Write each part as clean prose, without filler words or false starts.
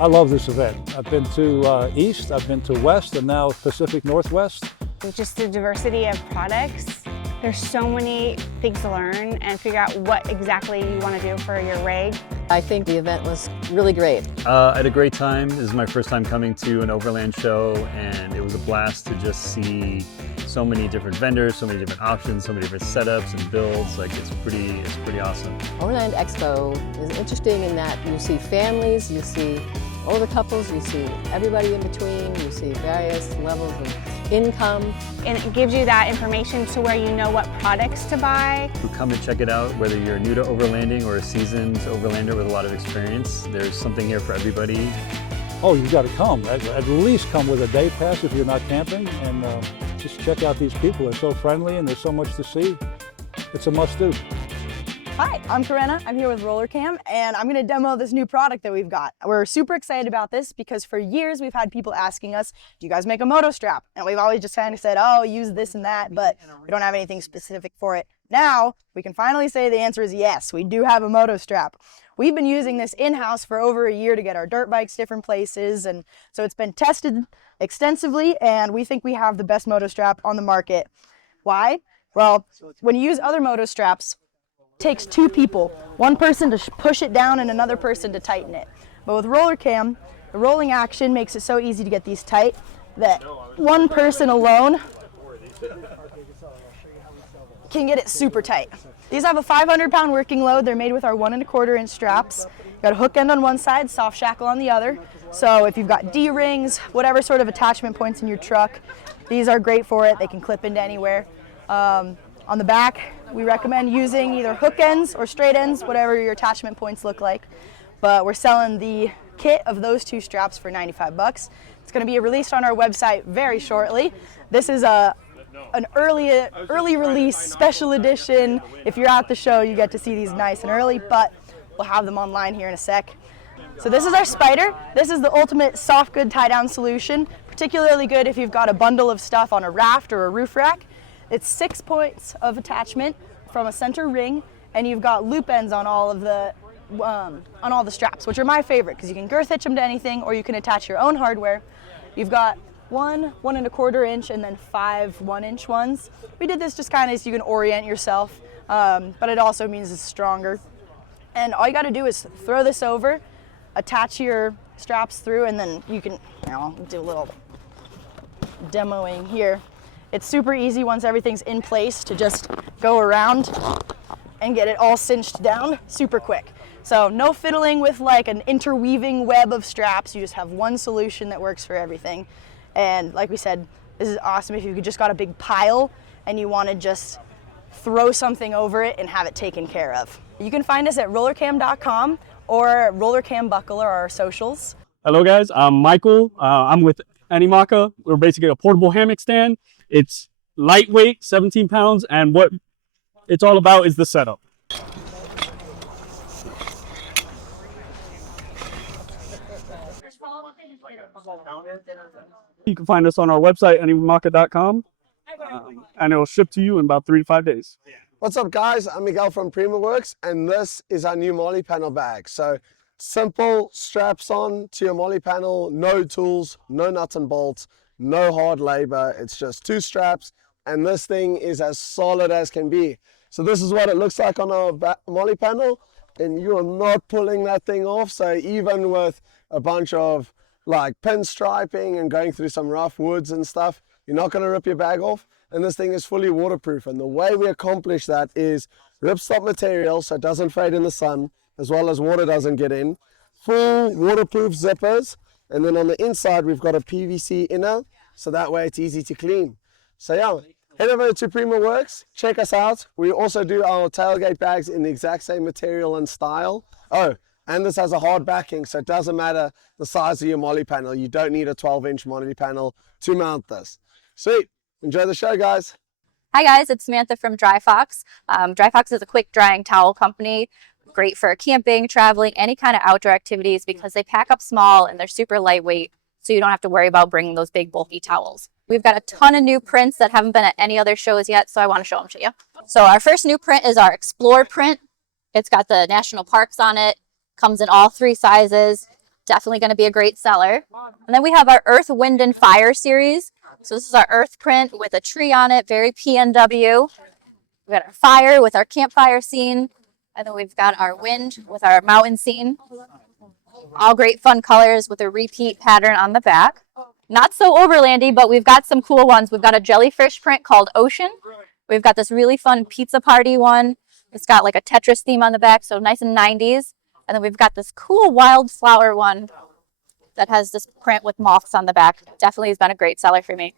I love this event. I've been to East, I've been to West, and now Pacific Northwest. Just the diversity of products. There's so many things to learn and figure out what exactly you want to do for your rig. I think the event was really great. I had a great time. This is my first time coming to an Overland show, and it was a blast to just see so many different vendors, so many different options, so many different setups and builds. Like it's pretty awesome. Overland Expo is interesting in that you see families, you see older couples, you see everybody in between, you see various levels of income. And it gives you that information to where you know what products to buy. Come and check it out, whether you're new to overlanding or a seasoned overlander with a lot of experience. There's something here for everybody. Oh, you've got to come. At least come with a day pass if you're not camping, and just check out these people. They're so friendly and there's so much to see. It's a must-do. Hi, I'm Karenna. I'm here with Rollercam, and I'm going to demo this new product that we've got. We're super excited about this because for years we've had people asking us, do you guys make a moto strap? And we've always just kind of said, oh, use this and that, but we don't have anything specific for it. Now, we can finally say the answer is yes, we do have a moto strap. We've been using this in-house for over a year to get our dirt bikes different places, and so it's been tested extensively, and we think we have the best moto strap on the market. Why? Well, when you use other moto straps, takes two people, one person to push it down and another person to tighten it. But with Rollercam, the rolling action makes it so easy to get these tight that one person alone can get it super tight. These have a 500-pound working load. They're made with our 1 1/4 inch straps. Got a hook end on one side, soft shackle on the other. So if you've got D-rings, whatever sort of attachment points in your truck, these are great for it. They can clip into anywhere. On the back, we recommend using either hook ends or straight ends, whatever your attachment points look like. But we're selling the kit of those two straps for 95 bucks. It's going to be released on our website very shortly. This is an early release special edition. If you're at the show, you get to see these nice and early, but we'll have them online here in a sec. So this is our spider. This is the ultimate soft good tie down solution, particularly good if you've got a bundle of stuff on a raft or a roof rack. It's 6 points of attachment from a center ring, and you've got loop ends on all of the straps, which are my favorite because you can girth hitch them to anything, or you can attach your own hardware. You've got 1 1 1/4 inch, and then 5 1-inch ones. We did this just kind of so you can orient yourself, but it also means it's stronger. And all you got to do is throw this over, attach your straps through, and then you can, do a little demoing here. It's super easy once everything's in place to just go around and get it all cinched down super quick. So no fiddling with like an interweaving web of straps. You just have one solution that works for everything. And like we said, this is awesome if you just got a big pile and you want to just throw something over it and have it taken care of. You can find us at rollercam.com or Rollercam Buckle or our socials. Hello guys, I'm Michael. I'm with Anymakka. We're basically a portable hammock stand. It's lightweight, 17 pounds, and what it's all about is the setup. You can find us on our website, anymakka.com, and it'll ship to you in about 3 to 5 days. What's up guys, I'm Miguel from PrimoWorkz, and this is our new molly panel bag. So simple straps on to your molly panel, no tools, no nuts and bolts, no hard labor. It's just 2 straps, and this thing is as solid as can be. So this is what it looks like on our molly panel, and you're not pulling that thing off. So even with a bunch of like pinstriping and going through some rough woods and stuff, you're not going to rip your bag off. And this thing is fully waterproof, and the way we accomplish that is ripstop material so it doesn't fade in the sun, as well as water doesn't get in, full waterproof zippers, and then on the inside we've got a PVC inner, so that way it's easy to clean. So yeah, head over to PrimoWorkz, check us out. We also do our tailgate bags in the exact same material and style. Oh, and this has a hard backing, so it doesn't matter the size of your molly panel. You don't need a 12-inch molly panel to mount this. Sweet, enjoy the show guys. Hi guys, it's Samantha from Dry Fox. Dry Fox is a quick drying towel company. Great for camping, traveling, any kind of outdoor activities because they pack up small and they're super lightweight, so you don't have to worry about bringing those big bulky towels. We've got a ton of new prints that haven't been at any other shows yet, so I want to show them to you. So our first new print is our Explore print. It's got the national parks on it, comes in all 3 sizes, Definitely going to be a great seller. And then we have our Earth, Wind, and Fire series. So this is our earth print with a tree on it, very PNW. We've got our fire with our campfire scene. And then we've got our wind with our mountain scene. All great fun colors with a repeat pattern on the back. Not so overlandy, but we've got some cool ones. We've got a jellyfish print called Ocean. We've got this really fun pizza party one. It's got like a Tetris theme on the back, so nice and 90s. And then we've got this cool wildflower one that has this print with moths on the back. Definitely has been a great seller for me.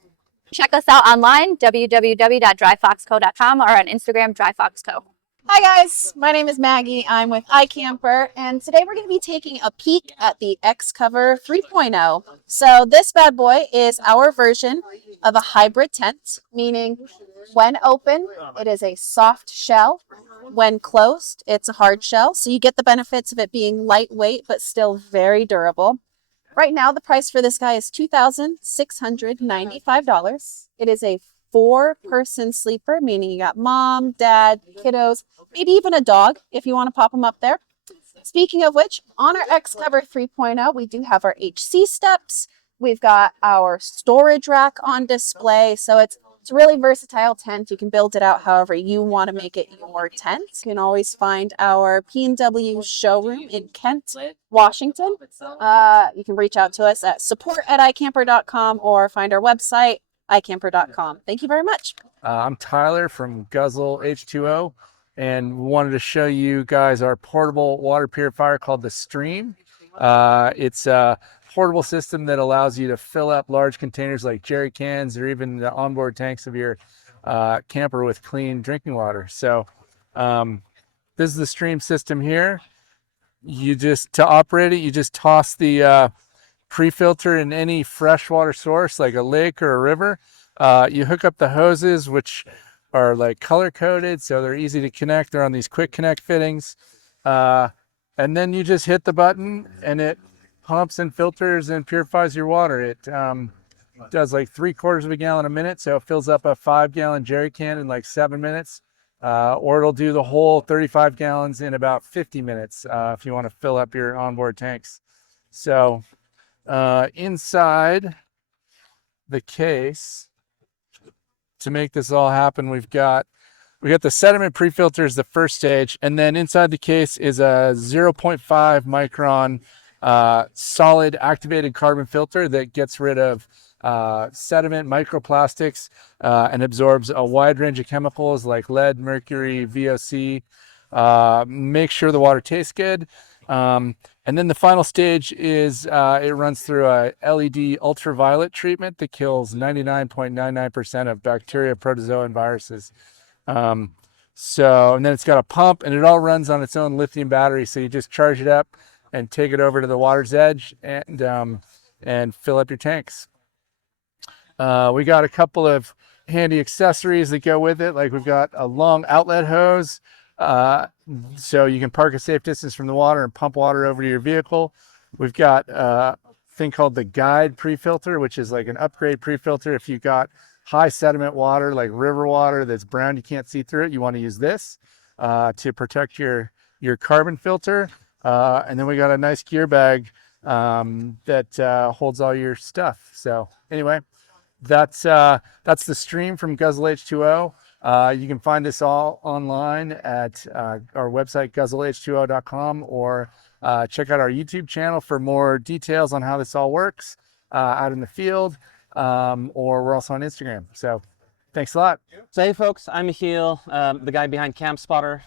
Check us out online, www.dryfoxco.com, or on Instagram, dryfoxco. Hi guys, my name is Maggie. I'm with iKamper, and today we're going to be taking a peek at the X-Cover 3.0. So this bad boy is our version of a hybrid tent, meaning when open, it is a soft shell. When closed, it's a hard shell. So you get the benefits of it being lightweight, but still very durable. Right now, the price for this guy is $2,695. It is a 4-person sleeper, meaning you got mom, dad, kiddos, maybe even a dog if you want to pop them up there. Speaking of which, on our X-Cover 3.0, we do have our HC steps. We've got our storage rack on display. So it's a really versatile tent. You can build it out however you want to make it your tent. You can always find our PNW showroom in Kent, Washington. You can reach out to us at support@ikamper.com or find our website, iKamper.com. Thank you very much. I'm Tyler from Guzzle H2O, and wanted to show you guys our portable water purifier called the Stream. It's a portable system that allows you to fill up large containers like jerry cans or even the onboard tanks of your camper with clean drinking water. So this is the Stream system here. To operate it, you just toss the pre-filter in any freshwater source like a lake or a river. You hook up the hoses, which are like color coded, so they're easy to connect. They're on these quick connect fittings. And then you just hit the button and it pumps and filters and purifies your water. It does like 3/4 of a gallon a minute, so it fills up a 5-gallon jerry can in like 7 minutes. Or it'll do the whole 35 gallons in about 50 minutes if you want to fill up your onboard tanks. So inside the case, to make this all happen, we got the sediment pre-filter is the first stage, and then inside the case is a 0.5 micron solid activated carbon filter that gets rid of sediment, microplastics, and absorbs a wide range of chemicals like lead, mercury, VOC. Make sure the water tastes good. And then the final stage is it runs through a LED ultraviolet treatment that kills 99.99% of bacteria, protozoa, and viruses. And then it's got a pump, and it all runs on its own lithium battery. So you just charge it up and take it over to the water's edge and fill up your tanks. We got a couple of handy accessories that go with it. Like we've got a long outlet hose, so you can park a safe distance from the water and pump water over to your vehicle. We've got a thing called the Guide pre-filter, which is like an upgrade pre-filter. If you've got high sediment water, like river water that's brown, you can't see through it, you want to use this to protect your carbon filter. And then we got a nice gear bag that holds all your stuff. So anyway, that's the Stream from Guzzle H2O. You can find this all online at our website, guzzleh2o.com, or check out our YouTube channel for more details on how this all works out in the field, or we're also on Instagram. So thanks a lot. So hey folks, I'm Michiel, the guy behind Campspotter.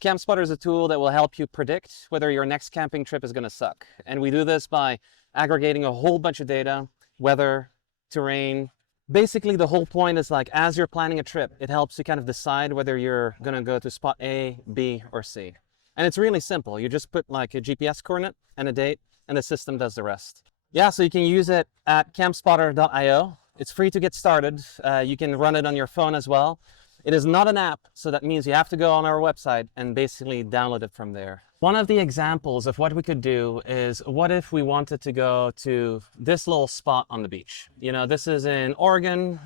Campspotter is a tool that will help you predict whether your next camping trip is going to suck. And we do this by aggregating a whole bunch of data, weather, terrain. Basically, the whole point is like, as you're planning a trip, it helps you kind of decide whether you're going to go to spot A, B, or C. And it's really simple. You just put like a GPS coordinate and a date, and the system does the rest. Yeah, so you can use it at campspotter.io. It's free to get started. You can run it on your phone as well. It is not an app, so that means you have to go on our website and basically download it from there. One of the examples of what we could do is, what if we wanted to go to this little spot on the beach? You know, this is in Oregon,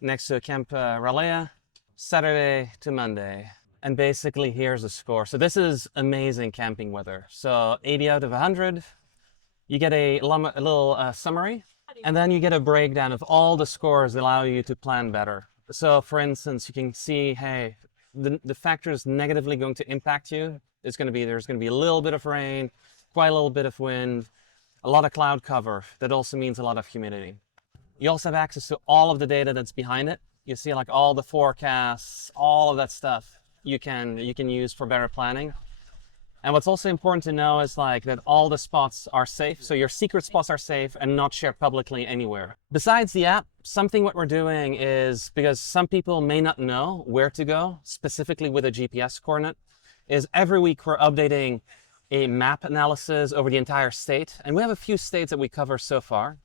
next to Camp Raleigh, Saturday to Monday. And basically here's a score. So this is amazing camping weather. So 80 out of 100, you get a little summary, and then you get a breakdown of all the scores that allow you to plan better. So for instance, you can see, hey, the factors negatively going to impact you is going to be, there's going to be a little bit of rain, quite a little bit of wind, a lot of cloud cover. That also means a lot of humidity. You also have access to all of the data that's behind it. You see like all the forecasts, all of that stuff you can use for better planning. And what's also important to know is like that all the spots are safe. So your secret spots are safe and not shared publicly anywhere. Besides the app, something what we're doing is, because some people may not know where to go, specifically with a GPS coordinate, is every week we're updating a map analysis over the entire state. And we have a few states that we cover so far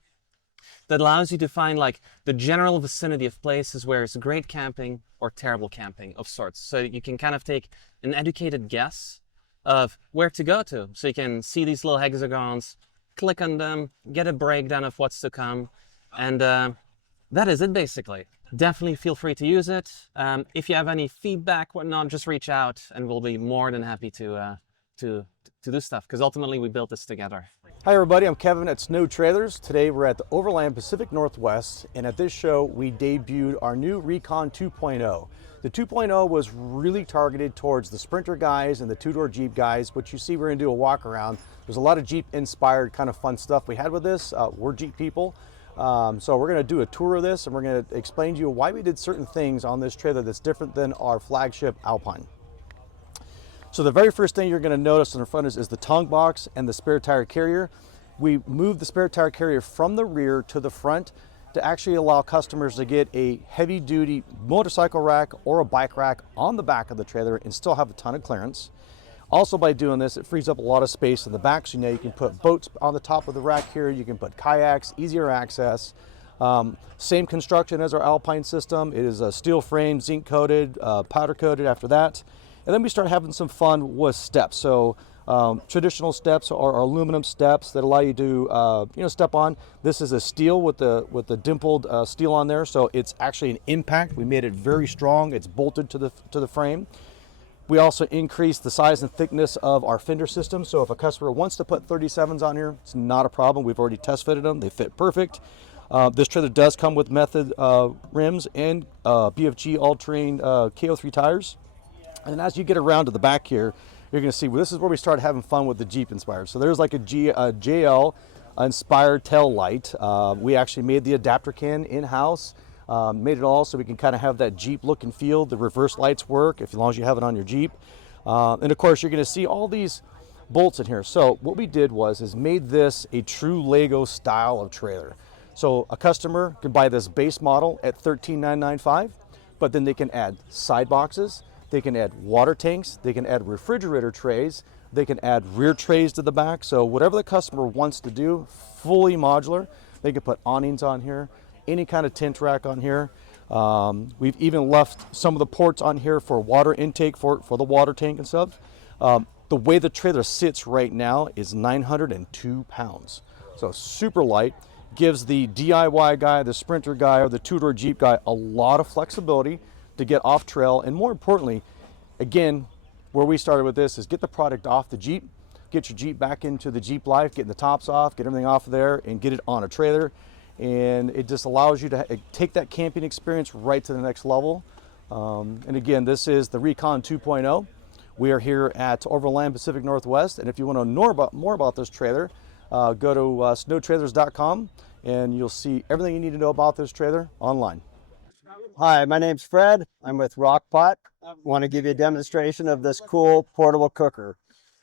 that allows you to find like the general vicinity of places where it's great camping or terrible camping of sorts. So you can kind of take an educated guess of where to go to. So you can see these little hexagons, click on them, get a breakdown of what's to come. And that is it basically. Definitely feel free to use it. If you have any feedback, whatnot, just reach out and we'll be more than happy to do stuff, because ultimately we built this together. Hi everybody, I'm Kevin at SNO Trailers. Today we're at the Overland Pacific Northwest, and at this show we debuted our new Recon 2.0. The 2.0 was really targeted towards the Sprinter guys and the two-door Jeep guys, but you see we're gonna do a walk around. There's a lot of Jeep inspired kind of fun stuff we had with this. We're Jeep people. So we're gonna do a tour of this and we're gonna explain to you why we did certain things on this trailer that's different than our flagship Alpine. So the very first thing you're going to notice on the front is the tongue box and the spare tire carrier. We moved the spare tire carrier from the rear to the front to actually allow customers to get a heavy duty motorcycle rack or a bike rack on the back of the trailer and still have a ton of clearance. Also by doing this, it frees up a lot of space in the back, so now you can put boats on the top of the rack here, you can put kayaks, easier access. Same construction as our Alpine system. It is a steel frame, zinc coated, powder coated after that. And then we start having some fun with steps. So traditional steps are aluminum steps that allow you to step on. This is a steel with the dimpled steel on there, so it's actually an impact. We made it very strong. It's bolted to the frame. We also increased the size and thickness of our fender system. So if a customer wants to put 37s on here, it's not a problem. We've already test fitted them. They fit perfect. This trailer does come with method rims and BFG all-terrain KO3 tires. And as you get around to the back here, you're going to see, well, this is where we started having fun with the Jeep inspired. So there's like a JL inspired tail light. We actually made the adapter can in-house, made it all so we can kind of have that Jeep look and feel. The reverse lights work as long as you have it on your Jeep. And of course, you're going to see all these bolts in here. So what we did is made this a true Lego style of trailer. So a customer can buy this base model at $13,995, but then they can add side boxes. They can add water tanks, they can add refrigerator trays, they can add rear trays to the back. So whatever the customer wants to do, fully modular. They can put awnings on here, any kind of tent rack on here. We've even left some of the ports on here for water intake for the water tank and stuff. The way the trailer sits right now is 902 pounds. So super light, gives the DIY guy, the Sprinter guy, or the two-door Jeep guy a lot of flexibility to get off trail. And more importantly, again, where we started with this is get the product off the Jeep, get your Jeep back into the Jeep life, getting the tops off, get everything off of there and get it on a trailer. And it just allows you to take that camping experience right to the next level. And again, this is the Recon 2.0. We are here at Overland Pacific Northwest. And if you want to know more about this trailer, go to SNOtrailers.com and you'll see everything you need to know about this trailer online. Hi, my name's Fred. I'm with RockPot. I want to give you a demonstration of this cool portable cooker.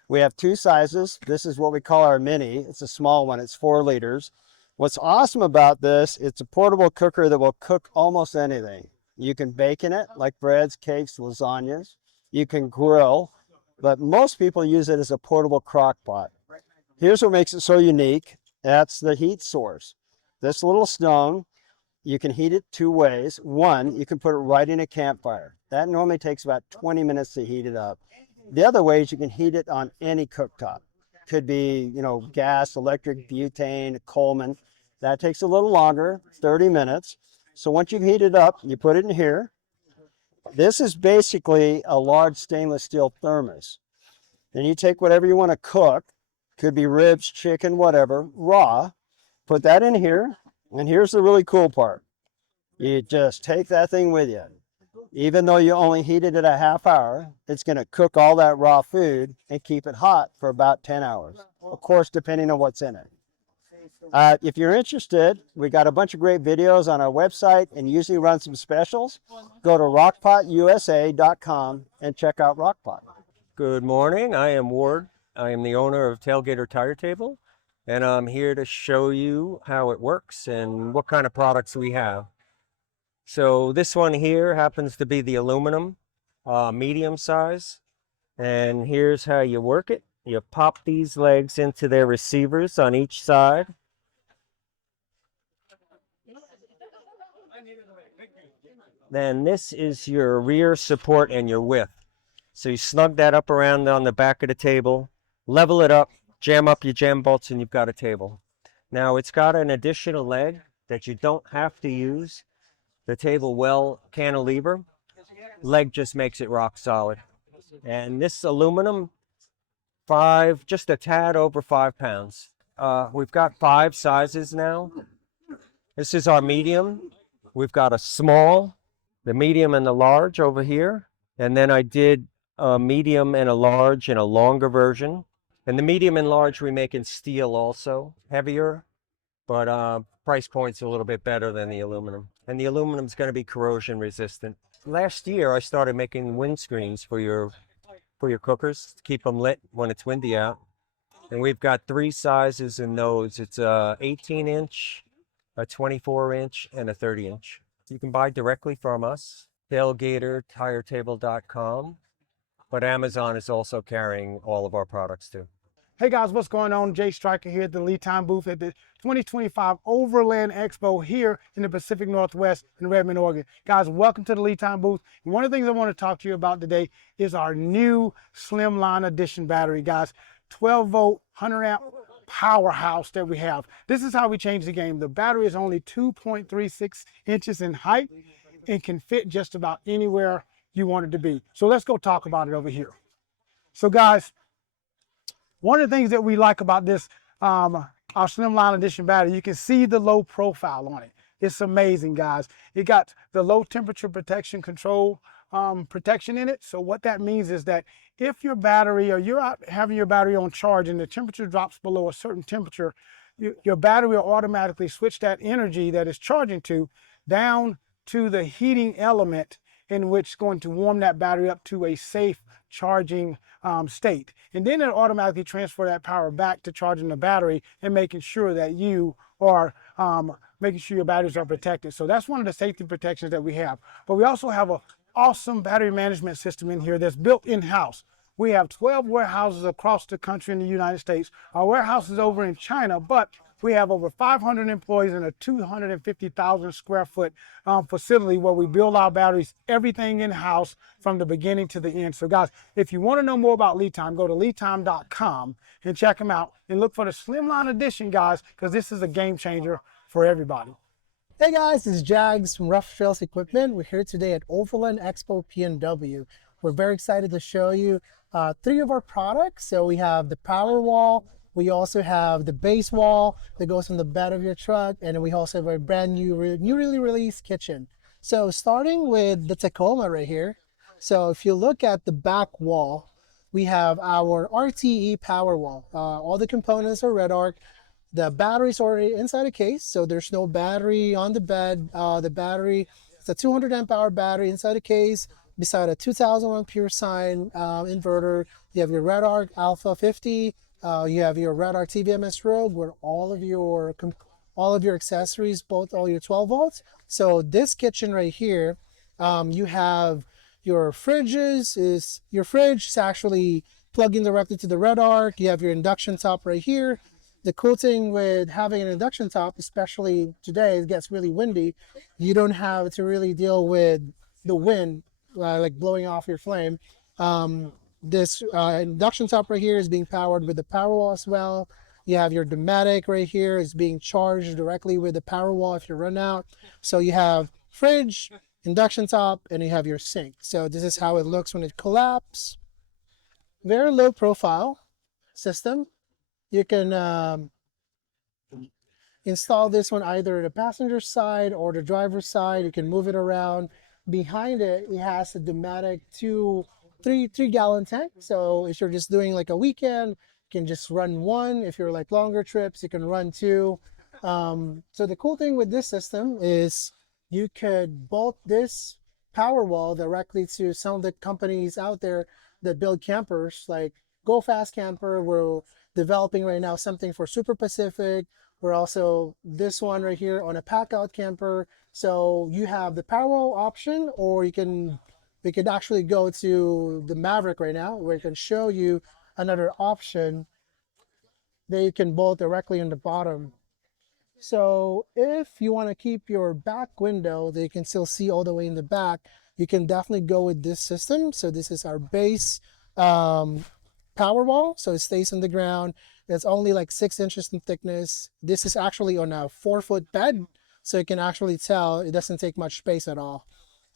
We have two sizes. This is what we call our mini. It's a small one. It's 4 liters. What's awesome about this, it's a portable cooker that will cook almost anything. You can bake in it, like breads, cakes, lasagnas. You can grill, but most people use it as a portable crock pot. Here's what makes it so unique. That's the heat source. This little stone, you can heat it 2 ways. One, you can put it right in a campfire. That normally takes about 20 minutes to heat it up. The other way is you can heat it on any cooktop. Could be, gas, electric, butane, Coleman. That takes a little longer, 30 minutes. So once you've heated up, you put it in here. This is basically a large stainless steel thermos. Then you take whatever you want to cook, could be ribs, chicken, whatever, raw, put that in here. And here's the really cool part. You just take that thing with you. Even though you only heated it a half hour, it's going to cook all that raw food and keep it hot for about 10 hours. Of course, depending on what's in it. If you're interested, we got a bunch of great videos on our website and usually run some specials. Go to rockpotusa.com and check out RockPot. Good morning, I am Ward. I am the owner of Tailgater Tire Table, and I'm here to show you how it works and what kind of products we have. So this one here happens to be the aluminum, medium size, and here's how you work it. You pop these legs into their receivers on each side. Then this is your rear support and your width. So you snug that up around on the back of the table, level it up, jam up your jam bolts, and you've got a table. Now it's got an additional leg that you don't have to use the table well cantilever. Leg just makes it rock solid. And this aluminum, just a tad over 5 pounds. We've got 5 sizes now. This is our medium. We've got a small, the medium and the large over here. And then I did a medium and a large and a longer version. And the medium and large we make in steel also, heavier, but price point's a little bit better than the aluminum. And the aluminum is going to be corrosion resistant. Last year I started making windscreens for your cookers to keep them lit when it's windy out. And we've got 3 sizes in those. It's a 18-inch, a 24-inch, and a 30-inch. You can buy directly from us, tailgatertiretable.com, but Amazon is also carrying all of our products too. Hey guys, what's going on? Jay Stryker here at the Lead Time booth at the 2025 Overland Expo here in the Pacific Northwest in Redmond, Oregon. Guys, welcome to the Lead Time booth. And one of the things I want to talk to you about today is our new Slimline Edition battery, guys. 12-volt, 100-amp powerhouse that we have. This is how we change the game. The battery is only 2.36 inches in height and can fit just about anywhere you want it to be. So let's go talk about it over here. So guys, one of the things that we like about this, our Slimline Edition battery, you can see the low profile on it. It's amazing, guys. It got the low temperature protection control protection in it. So what that means is that if your battery, or you're out having your battery on charge and the temperature drops below a certain temperature, your battery will automatically switch that energy that it's charging to down to the heating element, in which is going to warm that battery up to a safe charging state. And then it'll automatically transfer that power back to charging the battery and making sure that you are making sure your batteries are protected. So that's one of the safety protections that we have. But we also have an awesome battery management system in here that's built in-house. We have 12 warehouses across the country in the United States. Our warehouse is over in China, but we have over 500 employees in a 250,000 square foot facility where we build our batteries, everything in-house from the beginning to the end. So guys, if you want to know more about Lead Time, go to leadtime.com and check them out and look for the Slimline Edition, guys, because this is a game changer for everybody. Hey guys, it's Jags from Rough Trails Equipment. We're here today at Overland Expo PNW. We're very excited to show you 3 of our products. So we have the power wall, we also have the base wall that goes on the bed of your truck, and then we also have a brand newly released kitchen. So starting with the Tacoma right here. So if you look at the back wall, we have our RTE power wall. All the components are red arc. The battery's already inside a case, so there's no battery on the bed. The battery, it's a 200 amp hour battery inside a case, beside a 2001 pure sine inverter. You have your red arc Alpha 50. You have your red arc TVMS Rogue, where all of your accessories, all your 12 volts. So this kitchen right here, you have your fridges. Your fridge is actually plugging directly to the red arc. You have your induction top right here. The cool thing with having an induction top, especially today, it gets really windy, you don't have to really deal with the wind like blowing off your flame. This induction top right here is being powered with the Powerwall as well. You have your Dometic right here is being charged directly with the Powerwall if you run out. So you have fridge, induction top, and you have your sink. So this is how it looks when it collapses. Very low profile system. You can install this one either the passenger side or the driver's side. You can move it around. Behind it, it has a Dematic 3-gallon tank. So if you're just doing like a weekend, you can just run one. If you're like longer trips, you can run two. So the cool thing with this system is you could bolt this power wall directly to some of the companies out there that build campers, like Go Fast Camper. We're developing right now something for Super Pacific. We're also this one right here on a pack out camper. So you have the power wall option, or we could actually go to the Maverick right now, where it can show you another option that you can bolt directly on the bottom. So if you want to keep your back window that you can still see all the way in the back, you can definitely go with this system. So this is our base power wall. So it stays on the ground. It's only like 6 inches in thickness. This is actually on a 4-foot bed. So you can actually tell it doesn't take much space at all.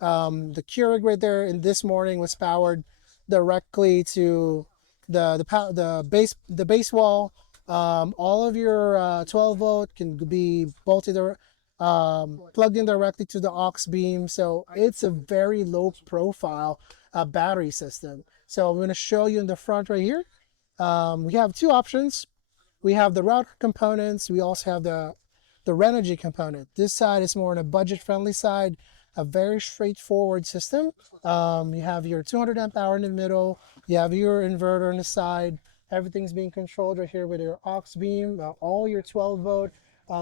The Keurig right there in this morning was powered directly to the base wall. All of your 12 volt can be bolted or plugged in directly to the aux beam. So it's a very low profile battery system. So I'm going to show you in the front right here. We have two options. We have the router components. We also have the Renogy component. This side is more on a budget friendly side, a very straightforward system. You have your 200 amp hour in the middle. You have your inverter on the side. Everything's being controlled right here with your aux beam. All your 12 volt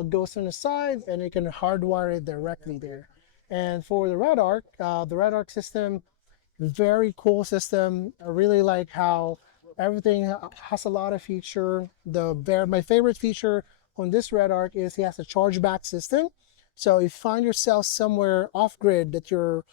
goes on the side, and you can hardwire it directly there. And for the Red Arc system, very cool system. I really like how everything has a lot of feature. My favorite feature on this Red Arc is he has a charge back system. So if you find yourself somewhere off grid that your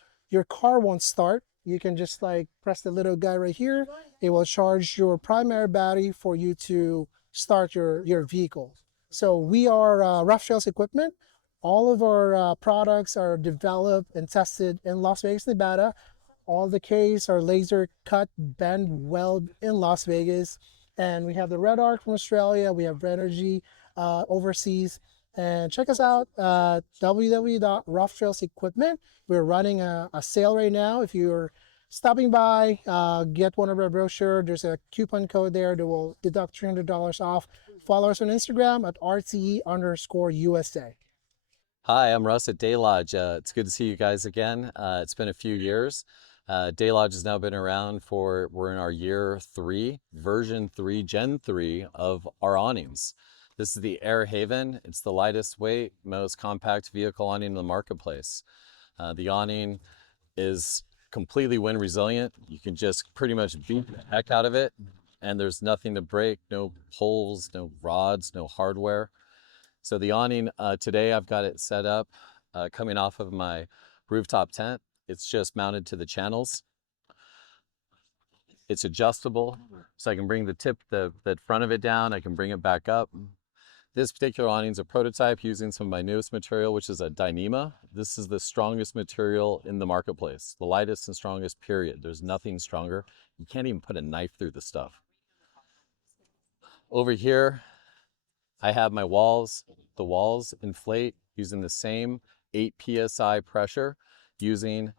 car won't start, you can just like press the little guy right here. It will charge your primary battery for you to start your vehicle. So we are Rough Trails Equipment. All of our products are developed and tested in Las Vegas, Nevada. All the Ks are laser cut, bend, weld in Las Vegas. And we have the Red Arc from Australia. We have Renogy overseas. And check us out at www.roughtrailsequipment. We're running a sale right now. If you're stopping by, get one of our brochure. There's a coupon code there that will deduct $300 off. Follow us on Instagram at RTE_USA. Hi, I'm Russ at Daylodge. It's good to see you guys again. It's been a few years. Daylodge has now been around we're in our year 3, version 3, Gen 3 of our awnings. This is the Air Haven. It's the lightest weight, most compact vehicle awning in the marketplace. The awning is completely wind resilient. You can just pretty much beat the heck out of it, and there's nothing to break, no poles, no rods, no hardware. So the awning, today I've got it set up coming off of my rooftop tent. It's just mounted to the channels. It's adjustable, so I can bring the front of it down. I can bring it back up. This particular awning is a prototype using some of my newest material, which is a Dyneema. This is the strongest material in the marketplace, the lightest and strongest, period. There's nothing stronger. You can't even put a knife through the stuff. Over here, I have my walls. The walls inflate using the same 8 PSI pressure using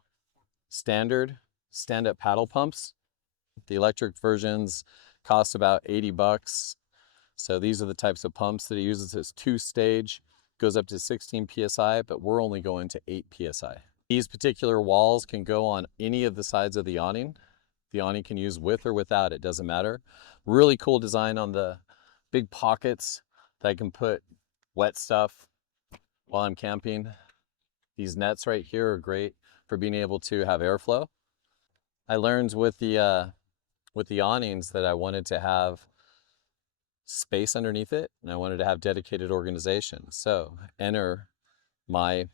standard stand-up paddle pumps. The electric versions cost about 80 bucks. So these are the types of pumps that it uses. It's 2-stage, goes up to 16 PSI, but we're only going to 8 PSI. These particular walls can go on any of the sides of the awning. The awning can use with or without, it doesn't matter. Really cool design on the big pockets that I can put wet stuff while I'm camping. These nets right here are great for being able to have airflow. I learned with the awnings that I wanted to have space underneath it, and I wanted to have dedicated organization. So enter my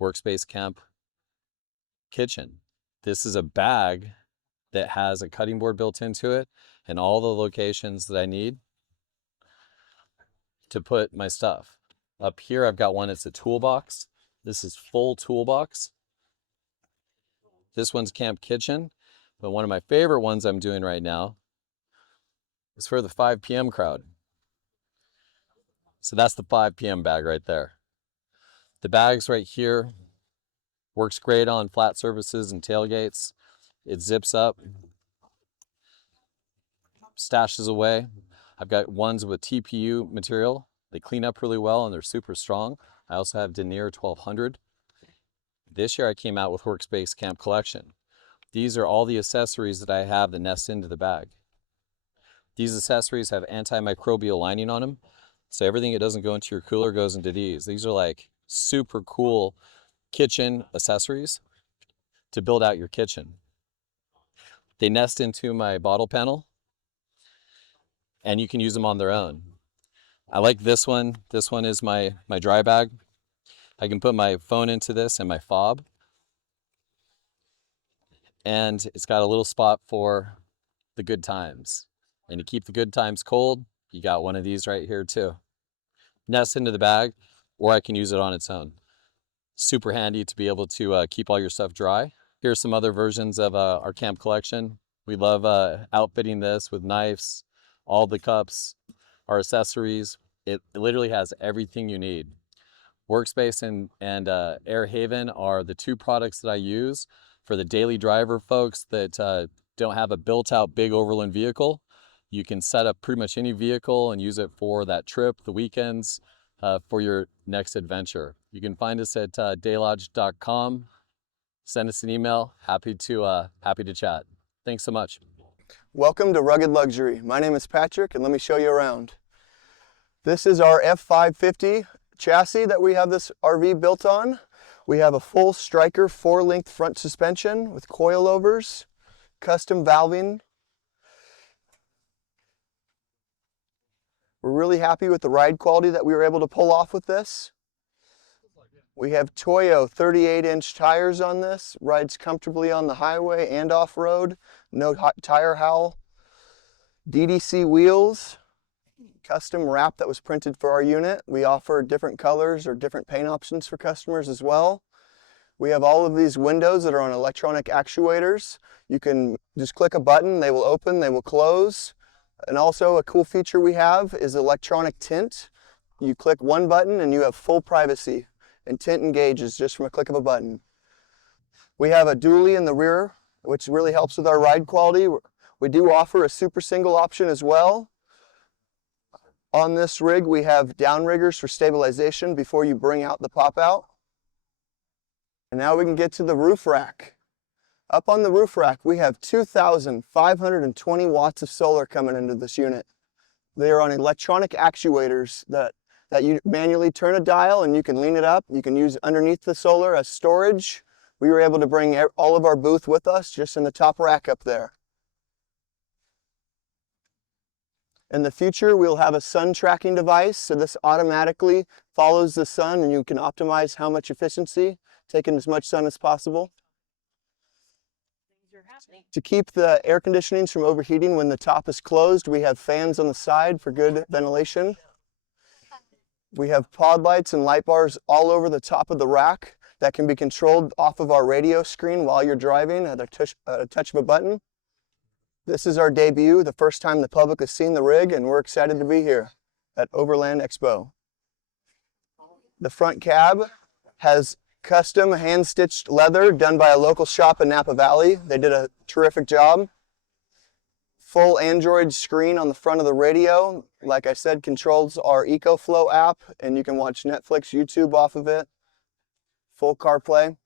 workspace camp kitchen. This is a bag that has a cutting board built into it and all the locations that I need to put my stuff. Up here I've got one, it's a toolbox. This is full toolbox. This one's Camp Kitchen, but one of my favorite ones I'm doing right now is for the 5 p.m. crowd. So that's the 5 p.m. bag right there. The bags right here works great on flat surfaces and tailgates. It zips up, stashes away. I've got ones with TPU material. They clean up really well and they're super strong. I also have Denier 1200. This year I came out with Workspace Camp Collection. These are all the accessories that I have that nest into the bag. These accessories have antimicrobial lining on them, so everything that doesn't go into your cooler goes into these. These are like super cool kitchen accessories to build out your kitchen. They nest into my bottle panel, and you can use them on their own. I like this one. This one is my dry bag. I can put my phone into this and my fob. And it's got a little spot for the good times. And to keep the good times cold, you got one of these right here too. Nest into the bag, or I can use it on its own. Super handy to be able to keep all your stuff dry. Here's some other versions of our camp collection. We love outfitting this with knives, all the cups, our accessories. It literally has everything you need. Workspace and Air Haven are the two products that I use for the daily driver folks that don't have a built-out big overland vehicle. You can set up pretty much any vehicle and use it for that trip, the weekends, for your next adventure. You can find us at daylodge.com. Send us an email. Happy to chat. Thanks so much. Welcome to Rugged Luxury. My name is Patrick, and let me show you around. This is our F550 chassis that we have this RV built on. We have a full Striker 4-length front suspension with coilovers, custom valving. We're really happy with the ride quality that we were able to pull off with this. We have Toyo 38-inch tires on this, rides comfortably on the highway and off-road, no tire howl. DDC wheels, custom wrap that was printed for our unit. We offer different colors or different paint options for customers as well. We have all of these windows that are on electronic actuators. You can just click a button, they will open, they will close. And also a cool feature we have is electronic tint. You click one button and you have full privacy, and tint engages just from a click of a button. We have a dually in the rear, which really helps with our ride quality. We do offer a super single option as well. On this rig, we have downriggers for stabilization before you bring out the pop-out. And now we can get to the roof rack. Up on the roof rack, we have 2,520 watts of solar coming into this unit. They are on electronic actuators that you manually turn a dial and you can lean it up. You can use underneath the solar as storage. We were able to bring all of our booth with us just in the top rack up there. In the future, we'll have a sun tracking device, so this automatically follows the sun and you can optimize how much efficiency, taking as much sun as possible. To keep the air conditionings from overheating when the top is closed, we have fans on the side for good ventilation. We have pod lights and light bars all over the top of the rack that can be controlled off of our radio screen while you're driving at a touch of a button. This is our debut, the first time the public has seen the rig, and we're excited to be here at Overland Expo. The front cab has custom hand-stitched leather done by a local shop in Napa Valley. They did a terrific job. Full Android screen on the front of the radio. Like I said, controls our EcoFlow app, and you can watch Netflix, YouTube off of it. Full CarPlay.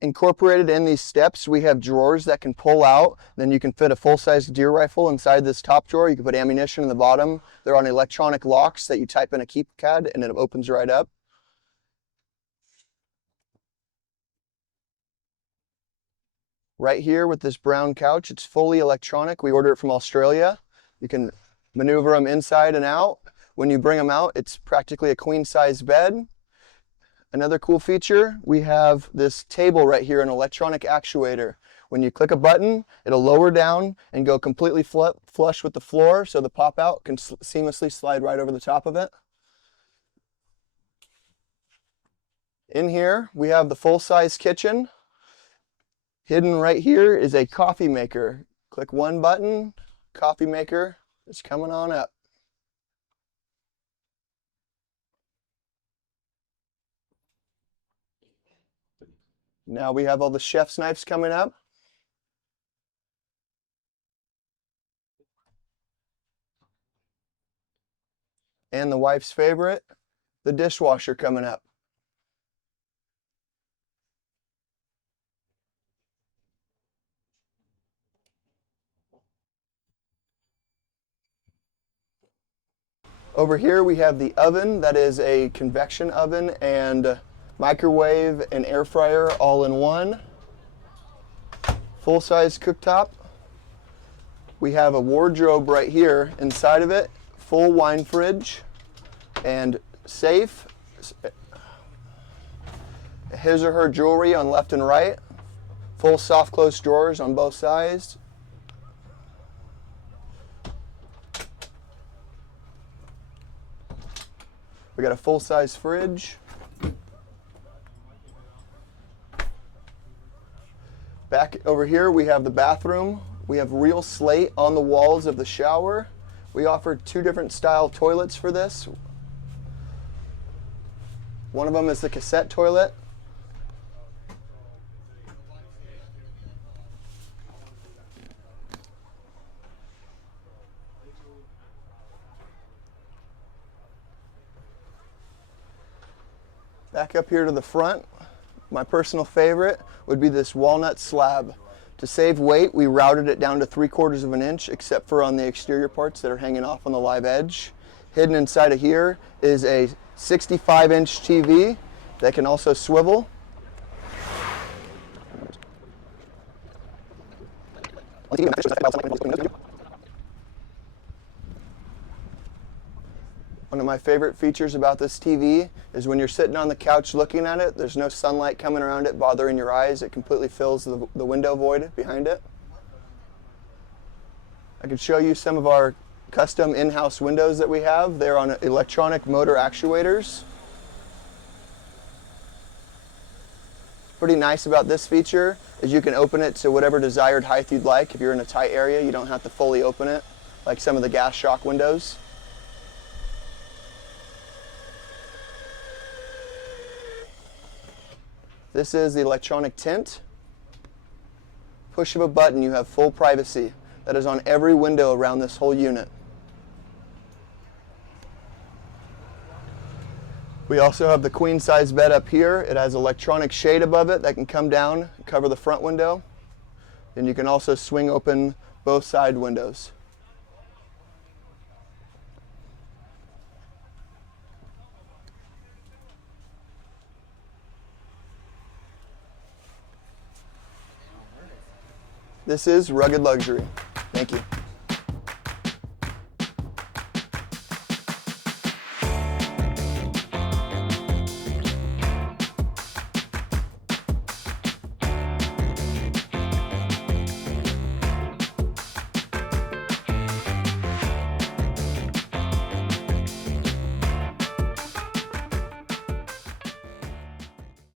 Incorporated in these steps, we have drawers that can pull out. Then you can fit a full-size deer rifle inside this top drawer. You can put ammunition in the bottom. They're on electronic locks that you type in a keypad and it opens right up. Right here with this brown couch, it's fully electronic. We ordered it from Australia. You can maneuver them inside and out. When you bring them out, it's practically a queen-size bed. Another cool feature, we have this table right here, an electronic actuator. When you click a button, it'll lower down and go completely flush with the floor, so the pop-out can seamlessly slide right over the top of it. In here, we have the full-size kitchen. Hidden right here is a coffee maker. Click one button, coffee maker is coming on up. Now we have all the chef's knives coming up. And the wife's favorite, the dishwasher coming up. Over here we have the oven. That is a convection oven and microwave and air fryer all in one. Full-size cooktop. We have a wardrobe right here inside of it, full wine fridge and safe. His or her jewelry on left and right. Full soft close drawers on both sides. We got a full-size fridge. Back over here we have the bathroom. We have real slate on the walls of the shower. We offer 2 different style toilets for this. One of them is the cassette toilet. Back up here to the front, my personal favorite would be this walnut slab. To save weight, we routed it down to 3/4 of an inch, except for on the exterior parts that are hanging off on the live edge. Hidden inside of here is a 65-inch TV that can also swivel. One of my favorite features about this TV is when you're sitting on the couch looking at it, there's no sunlight coming around it bothering your eyes. It completely fills the window void behind it. I could show you some of our custom in-house windows that we have. They're on electronic motor actuators. Pretty nice about this feature is you can open it to whatever desired height you'd like. If you're in a tight area, you don't have to fully open it like some of the gas shock windows. This is the electronic tint. Push of a button, you have full privacy. That is on every window around this whole unit. We also have the queen size bed up here. It has electronic shade above it that can come down, cover the front window. And you can also swing open both side windows. This is rugged luxury. Thank you.